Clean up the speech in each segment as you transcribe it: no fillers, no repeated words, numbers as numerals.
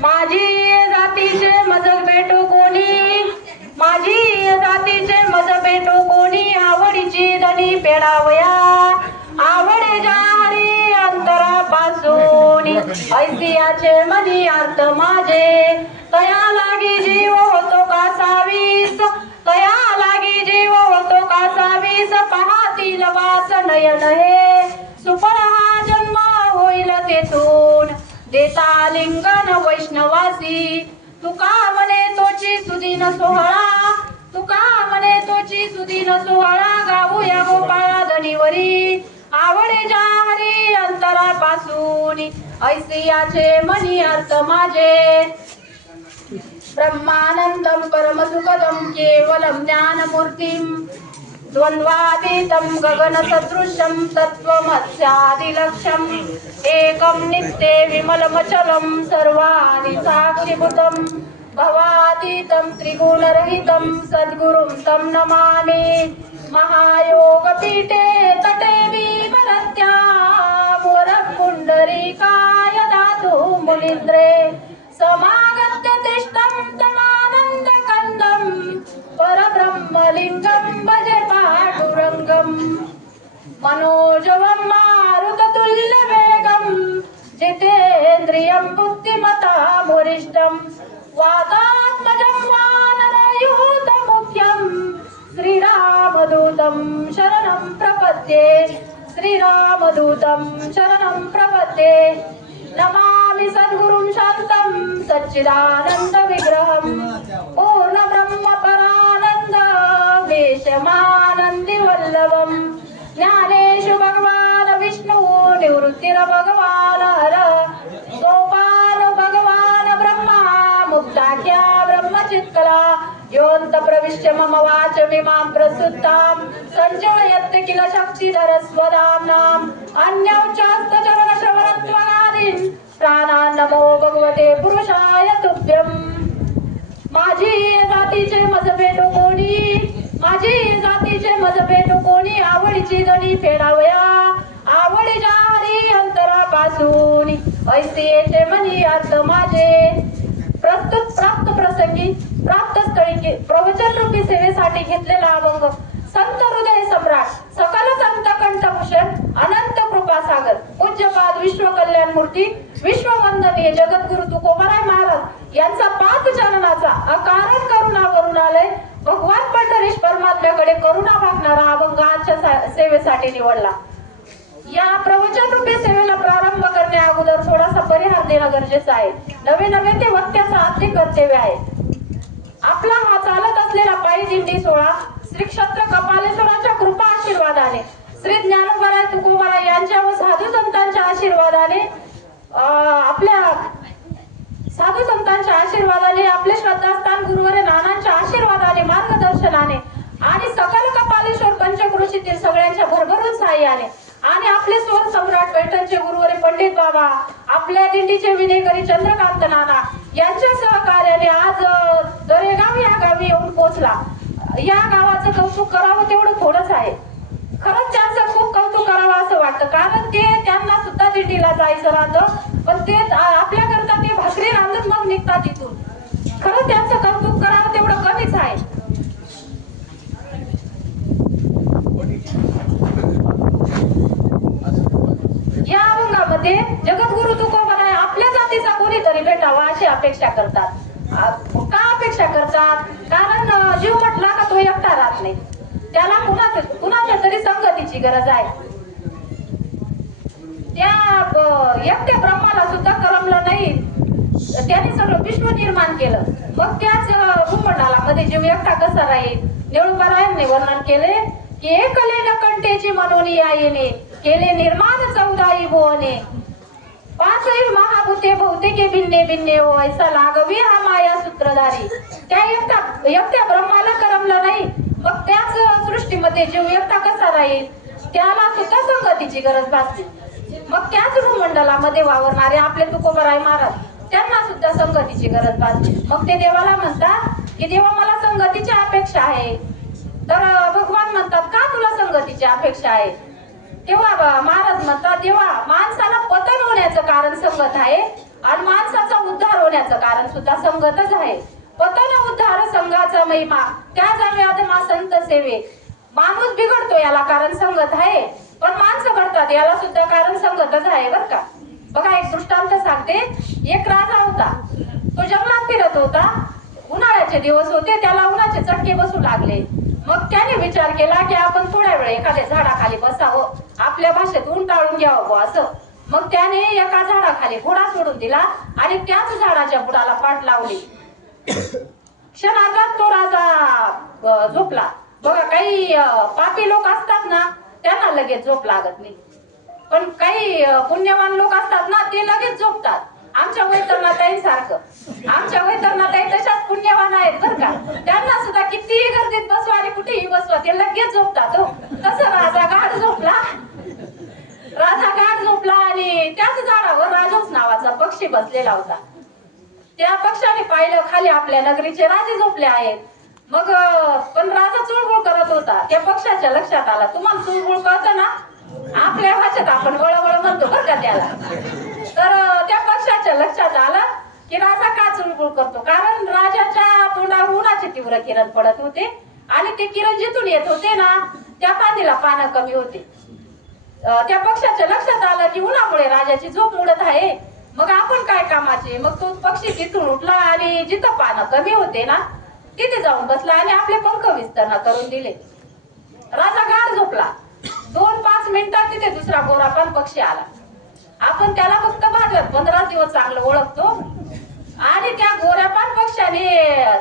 माझी जातीचे मज भेटू कोणी, माझी जातीचे मज भेटू कोणी, आवडीची धनी पेडावया, आवडे जारी अंतरापासून, ऐसियाचे मनी अर्थ माझे, तया लागी जीव होतो का सावीस, तया लागी जीव होतो का सावीस, पाहतील वास नयन हे, सुफळ हा जन्म होईल तेथून, देता लिंगन वैष्णवासी, तुका म्हणे तोची सुदीन सोहळा, तुका म्हणे तोची सुदीन सोहळा, गाऊया गोपाळा धनीवरी, आवडे जा हरी अंतरापासून, ऐसियाचे मनी अर्थ माझे, ब्रह्मानंदम परमसुखदम केवलम ज्ञानमूर्तिम, द्वंद्वातीतं गगनसदृशं तत्त्वमस्यादिलक्ष्यम्, एकं नित्ये विमलमचलं सर्वाणि साक्षिभूतं, भवातीतं त्रिगुणरहितं सद्गुरुं तं नमामि, महायोगपीठे तटे विमलत्या, वरपुण्डरीकाय दातु मुनीन्द्रे, समागत्य तिष्ठं तमानन्दकन्दं, परब्रह्मलिङ्गं भजे पाण्डुरङ्गं, मनोजवं मारुततुल्यवेगं, जितेन्द्रियं बुद्धिमतामुरिष्टं, वातात्मजं वानरयूथमुख्यं, श्रीरामदूतं शरणं प्रपद्ये, श्रीरामदूतं शरणं प्रपद्ये, नमामि सद्गुरुं शान्तं सच्चिदानन्द विग्रहं, पूर्ण ब्रह्म परानन्द वेशमानन्दी वल्लभं, ज्ञानेषु भगवान् विष्णु निवृत्तिर भगवान् हर, सोपान भगवान् ब्रह्मा मुक्ताख्या ब्रह्मचित्कला, योऽन्त प्रविश्य मम वाचमिमां प्रसुप्तां, सञ्जयत्त किल शक्तिधर स्वधाम्नां, अन्यौचास्तचरणश्रवणत्वगादीन् प्राणान् नमो भगवते पुरुषाय तुभ्यं, माझी जातीचे मज भेटू कोणी, माझी जातीचे मज भेटू कोणी, आवडीची धनी फेडावया, आवडी जारी अंतरापासून, ऐसियाचे मनी अर्थ माझे, प्रस्तुत प्राप्त प्रसंगी प्राप्त स्थळी प्रवचन रूपी सेवेसाठी घेतलेला अभंग, संत हृदय सम्राट सकल संत कंठभूषण अनंत कृपा सागर पूज्यपाद विश्व कल्याण मूर्ती विश्ववंदनीय जगद्गुरु तुकोबाराय महाराज यांचा 5 चरणाचा अकारण करुणावरून आलय, भगवान पंढरीश परमात्म्याकडे करुणा मागणारा अभंग आजच्या सेवेसाठी निवडला. या प्रवचन रूपी सेवेला प्रारंभ करण्या अगोदर थोडासा परिहार देणं गरजेचं आहे. नवे ते वक्त्याचं आद्य कर्तव्य आहे. आपला हा चालत असलेला पायी दिंडी सोहळा श्री क्षेत्र कपालेश्वराच्या कृपा आशीर्वादाने, श्री ज्ञानोबराय तुकोबाराय यांच्या व साधू संतांच्या आशीर्वादाने, आपल्या साधू संतांच्या आशीर्वादाने, आपले श्रद्धास्थान गुरुवरे नानांच्या आशीर्वादाने, मार्गदर्शनाने आणि सकल कपालेश्वर पंचक्रोशीतील सगळ्यांच्या भरभरून सहाय्याने आणि आपले स्वर सम्राट पैठणचे गुरुवरे पंडित बाबा, आपल्या दिंडीचे विनेकरी चंद्रकांत नाना यांच्या सहकार्याने आज दरेगाव या गावी येऊन पोहोचला. या गावाचं कौतुक करावं तेवढं थोडंच आहे. खरंच त्यांचं खूप कौतुक करावं असं वाटतं, कारण ते त्यांना सुद्धा दिंडीला जायचं राहतं, पण ते आपल्या करता ते भाकरी रांधून मग निघतात तिथून. खरंच त्यांचं कौतुक करावं तेवढं कमीच आहे. या अभंगामध्ये जगद्गुरु तुकोबाराय आपल्या जातीचा कोणीतरी भेटावा अशी अपेक्षा करतात. का अपेक्षा करतात? कारण जीव म्हटला का तो एकटा राहत नाही, त्याला कुणाच्या तरी संगतीची गरज आहे. त्या एकट्या ब्रह्माला सुद्धा करमलं नाही, त्याने सगळं विश्व निर्माण केलं. मग त्याच भूमंडलामध्ये जीव एकटा कसा राहील? निळूबारायांनी वर्णन केले की एकलेन कंठेची मनोनी येणे, केले निर्माण 14 भुवने, 5 महाभूते भौतिके भिन्ने भिन्ने हो, ऐसा लागवी हा माया सूत्रधारी. त्या एकट्या ब्रह्माला करमलं नाही, मग त्याच सृष्टीमध्ये जीव एकटा कसा राहील? त्याला सुद्धा संगतीची गरज भासते. मग त्याच भूमंडलामध्ये वावरणारे आपले तुकोबाराय महाराज, त्यांना सुद्धा संगतीची गरज भासते. मग ते देवाला म्हणतात की देवा मला संगतीची अपेक्षा आहे. तर भगवान म्हणतात का तुला संगतीची अपेक्षा आहे? तेव्हा महाराज म्हणतात देवा माणसाला पतन होण्याचं कारण संगत आहे आणि माणसाचा उद्धार होण्याचं होण्याचं कारण सुद्धा संगतच आहे. पतन उद्धार संघाचा महिमा त्या जावे आदमा संत सेवे. माणूस बिघडतो याला कारण संगत आहे, पण माणसं घडतात याला सुद्धा कारण संगतच आहे बर का. बघा एक दृष्टांत सांगते. एक राजा होता, तो जंगलात फिरत होता. उन्हाळ्याचे दिवस होते, त्याला उन्हाचे चटके बसू लागले. मग त्याने विचार केला की आपण थोड्या वेळ एखाद्या झाडाखाली बसावं, आपल्या भाषेत ऊन टाळून घ्यावं असं. मग त्याने एका झाडाखाली घोडा सोडून दिला आणि त्याच झाडाच्या बुडाला पाठ लावली. क्षणात तो राजा झोपला. बघा काही पापी लोक असतात ना, त्यांना लगेच झोप लागत नाही, पण काही पुण्यवान लोक असतात ना, ते लगेच झोपतात. आमच्या वैतरणाताई सारखं, आमच्या वैतरणाताई तशाच पुण्यवान आहेत बर का. त्यांना सुद्धा कितीही गर्दीत बसवा आणि कुठेही बसवा, ते लगेच झोपतात हो. तसं राजा गाढ झोपला. राजा गाढ झोपला आणि त्याच झाडावर राजहंस नावाचा पक्षी बसलेला होता. त्या पक्षाने पाहिलं खाली आपल्या नगरीचे राजे झोपले आहेत. मग पण राजा चुळबुळ करत होता. त्या पक्षाच्या लक्षात आला, तुम्हाला चुळबुळ कळतं ना, आपल्या भाषेत आपण वळवळ म्हणतो बर का त्याला. तर त्या पक्षाच्या लक्षात आलं की राजा का चुळबुळ करतो, कारण राजाच्या तोंडावर उन्हाचे तीव्र किरण पडत होते आणि ते किरण जिथून येत होते ना, त्या फांदीला पानं कमी होते. त्या पक्षाच्या लक्षात आलं की उन्हामुळे राजाची झोप मोडत आहे, मग आपण काय कामाचे. मग तो पक्षी तिथून उठला आणि जिथं पानं कमी होते ना, तिथे जाऊन बसला आणि आपले पंख विस्तार करून दिले. राजा गाढ झोपला. 2-5 मिनिटात तिथे दुसरा गोरापान पक्षी आला. आपण त्याला फक्त भाद्रात 15 दिवस चांगलं ओळखतो. आणि त्या गोऱ्यापान पक्षाने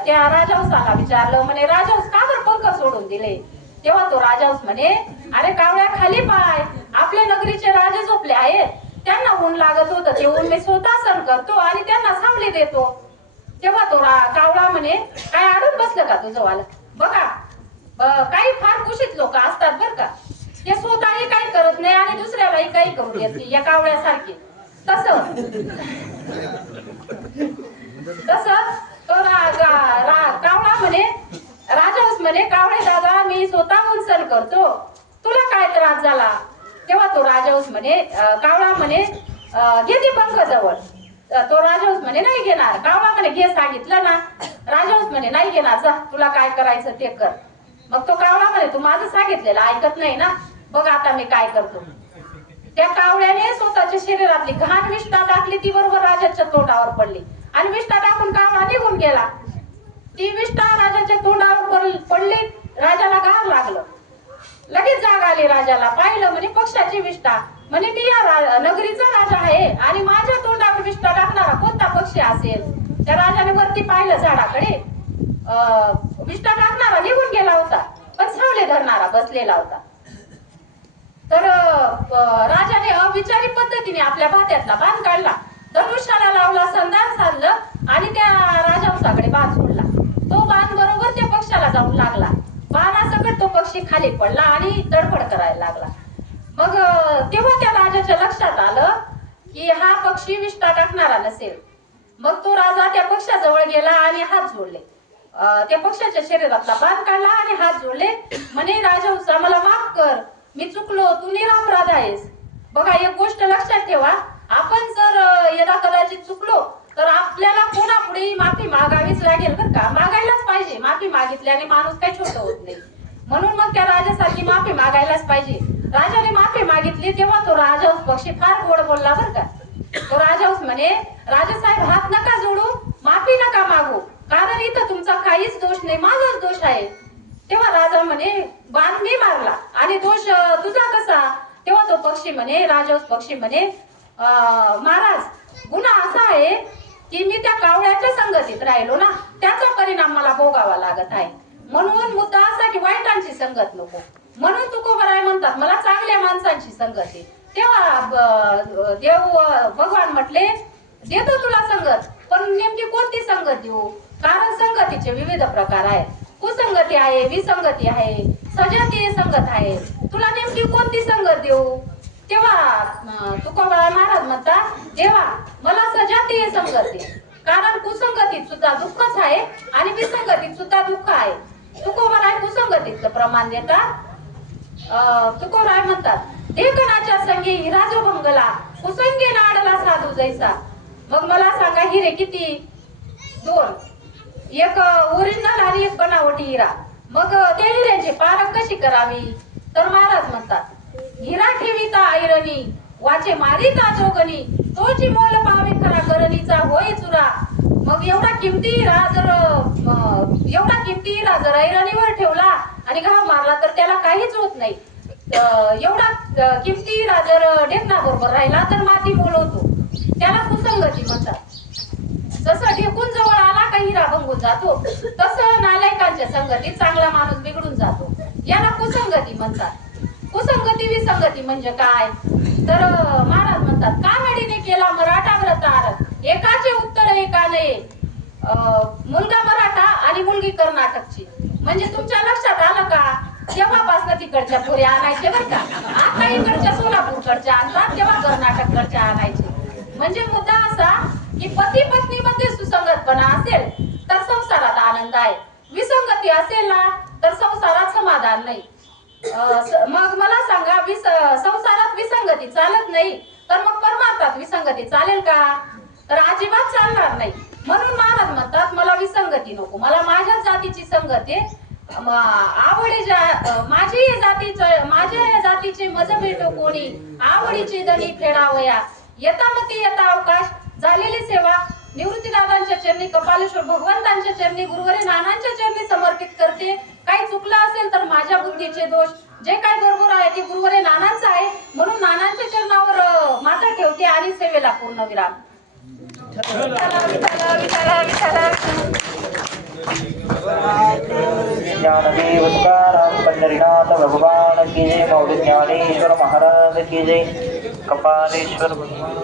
त्या राजहंसाला विचारलं, म्हणे राजहंस का बरं पंख सोडून दिले. तेव्हा तो राजहंस म्हणे, अरे कावळ्या खाली पाय, आपल्या नगरीचे राजे झोपले आहेत, त्यांना ऊन लागत होतं, ते ऊन मी स्वतः सहन करतो आणि त्यांना सावली देतो. तेव्हा तो कावळा म्हणे, काय अडून बसलं का तुझं वाला. बघा काही फार कुशीत लोक असतात बर का, ते स्वतःही काही करत नाही आणि दुसऱ्यालाही काही करू देत नाही, या कावळ्यासारखे. तसं तो कावळा म्हणे, राजहंस म्हणे, कावळे दादा मी स्वतः ऊन सहन करतो, तुला काय त्रास झाला. तेव्हा तो राजहंस म्हणे, कावळा म्हणे घे ती पंख जवळ. तो राजहंस म्हणे नाही घेणार. कावळा म्हणे घे सांगितलं ना. राजहंस म्हणे नाही घेणार, जा तुला काय करायचं ते कर. मग तो कावळा म्हणे तू माझं सांगितलेलं ऐकत नाही ना, बघ आता मी काय करतो. त्या कावळ्याने स्वतःच्या शरीरातली घाण विष्ठा टाकली, ती बरोबर राजाच्या तोंडावर पडली आणि विष्ठा टाकून कावळा निघून गेला. ती विष्ठा राजाच्या तोंडावर पडली. राजाला गार लागलं. लगेच जाग आली राजाला. पाहिलं म्हणे पक्षाची विष्ठा. म्हणे मी या नगरीचा राजा आहे आणि माझ्या तोंडावर विष्ठा टाकणारा कोणता पक्षी असेल. त्या राजाने वरती पाहिलं झाडाकडे. विष्ठा टाकणारा निघून गेला होता, पण सावले धरणारा बसलेला होता. तर राजाने अविचारी पद्धतीने आपल्या भात्यातला बाण काढला, धनुष्याला लावला, संधान साधलं आणि त्या राजहंसाकडे बाण सोडला. तो बाण बरोबर त्या पक्षाला जाऊन लागला. बाणासकट तो पक्षी खाली पडला आणि तडफड करायला लागला. मग तेव्हा त्या राजाच्या लक्षात आलं की हा पक्षी विष्ठा टाकणारा नसेल. मग तो राजा त्या पक्षाजवळ गेला आणि हात जोडले. त्या पक्षाच्या शरीरातला बाण काढला आणि हात जोडले. म्हणे राजहंसा मला माफ कर, मी चुकलो, तू निरपराध आहेस. बघा एक गोष्ट लक्षात ठेवा, आपण जर यदा कदाचित चुकलो तर आपल्याला कोणापुढेही माफी मागावीच लागेल बर का. मागायलाच पाहिजे. माफी मागितल्याने माणूस काही छोटं होत नाही. म्हणून मग त्या राजासारखी माफी मागायलाच पाहिजे. राजाने माफी मागितली तेव्हा तो राजहंस पक्षी फार गोड बोलला बर का. तो राजहंस म्हणे राजासाहेब हात नका जोडू, माफी नका मागू, कारण इथं तुमचा काहीच दोष नाही, माझाच दोष आहे. तेव्हा राजा म्हणे बाण मी मारला आणि दोष तुझा कसा. तेव्हा तो पक्षी म्हणे, राजहंस पक्षी म्हणे, महाराज गुन्हा असा आहे की मी त्या कावळ्याच्या संगतीत राहिलो ना, त्याचा परिणाम मला भोगावा लागत आहे. म्हणून मुद्दा असा की वाईटांची संगत नको. म्हणून तुकोबराय म्हणतात मला चांगल्या माणसांची संगत आहे. तेव्हा देव भगवान म्हटले देतो तुला संगत, पण नेमकी कोणती संगत देऊ, कारण संगतीचे विविध प्रकार आहेत. कुसंगती आहे, विसंगती आहे, सजातीय संगत आहे, तुला नेमकी कोणती संगत देऊ. तेव्हा तुकोबराय महाराज म्हणतात देवा मला सजातीय संगत दे, कारण कुसंगतीत सुद्धा दुःखच आहे आणि विसंगतीत सुद्धा दुःख आहे. तुकोबराय कुसंगतीचं प्रमाण देतात. तुकोबराय म्हणतात देखनाच्या संगी हिरा जो भंगला, कुसंगी नाडला साधू जैसा. मग मला सांगा हिरे किती, 2 एक ओरिजिनल आणि एक बनावटी हिरा. मग त्या हिऱ्यांची पारख कशी करावी तर महाराज म्हणतात हिरा ठेवीता ऐरणी वाचे मारिता जोगणी तोची मोल पावे खरा करणीचा होय चुरा. मग एवढा किमती हिरा जर ऐरणीवर ठेवला आणि घाव मारला तर त्याला काहीच होत नाही. एवढा किमती हिरा जर ढेकणा बरोबर राहिला तर माती मोल होतो. त्याला कुसंगती म्हणतात. जसं ढेकून जवळ आला का हिरा भंगून जातो तसं नालायकांच्या संगतीत चांगला माणूस बिघडून जातो. याला कुसंगती म्हणतात. कुसंगती विसंगती म्हणजे काय तर महाराज म्हणतात कानडीने केला मराठा व्रतार एकाचे उत्तर एका नये. मुलगा मराठा आणि मुलगी कर्नाटकची. म्हणजे तुमच्या लक्षात आलं का तेव्हापासून तिकडच्या पुरी आणायचे बरं का. आता इकडच्या सोलापूरकडच्या आणतात तेव्हा कर्नाटककडच्या आणायचे. म्हणजे मुद्दा असा की पती पत्नी मध्ये सुसंगतपणा असेल तर संसारात आनंद आहे. विसंगती असेल ना तर संसारात समाधान नाही. मग मला सांगा संसारात विसंगती चालत नाही तर मग परमार्थात विसंगती चालेल का तर अजिबात चालणार नाही. म्हणून महाराज म्हणतात मला विसंगती नको. मला माझ्या जातीची संगती माझ्या जातीचे मज भेटो कोणी आवडीची दणी फेडावया. यथामती यथा अवकाश झालेली सेवा निवृत्तीदादांच्या चरणी कपालेश्वर भगवंतांच्या चरणी गुरुवरे नानांच्या चरणी समर्पित करते. काही चुकलं असेल तर माझ्या बुद्धीचे दोष. जे काय बरोबर आहे ते गुरुवरे नानांचं आहे म्हणून नानांच्या चरणावर माथा ठेवते आणि सेवेला पूर्ण विराम. ज्ञानदेव तुकाराम पंढरीनाथ भगवान की जय. मौली ज्ञानेश्वर महाराज की जय. कपालेश्वर भगवान.